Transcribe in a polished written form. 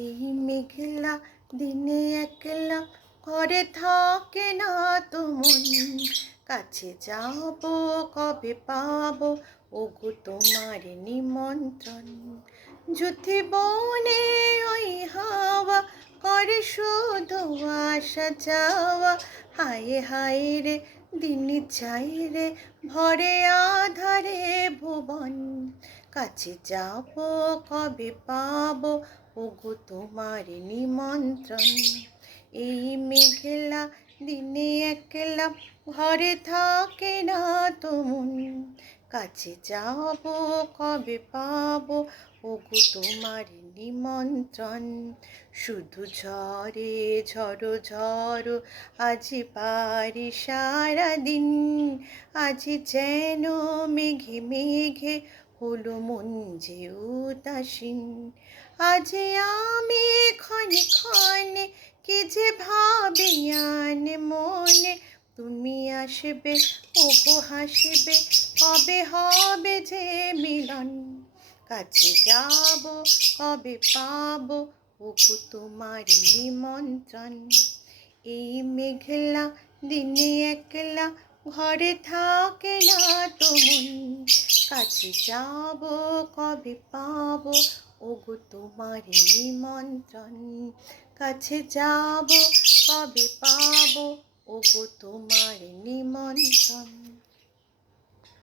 এই মেঘলা দিনে একলা ঘরে থাকে না তো মন, কাছে যাব কবে পাবো ওগো তোমার নিমন্ত্রণ। যুথি বনে ওই হাওয়া করে শুধু আসা যাওয়া, হায় হায় রে দিন চাই রে ভরে আধারে ভুবন, কাছে যাব কবে পাবো ওগো তোমার নিমন্ত্রণ। এই মেঘলা দিনে একলা ঘরে থাকে না তো মন, কাছে যাব কবে পাবো ওগো তোমার নিমন্ত্রণ। শুধু ঝরে ঝড়ো ঝড়ো আজ পারি সারাদিন, আজ যেন মেঘে মেঘে হলো মন যে উদাসীন। আজ আমি ক্ষণে ক্ষণে কি যে ভাবি আনে মনে, তুমি আসবে ওগো হাসবে কবে হবে যে মিলন, কাছে যাব কবে পাবো ওগো তোমার নিমন্ত্রণ। এই মেঘলা দিনে একলা ঘরে থাকে না তো মন, কাছে যাব কবে পাবো ওগো তোমার নিমন্ত্রণ, কাছে যাব কবে পাবো ওগো তোমার নিমন্ত্রণ।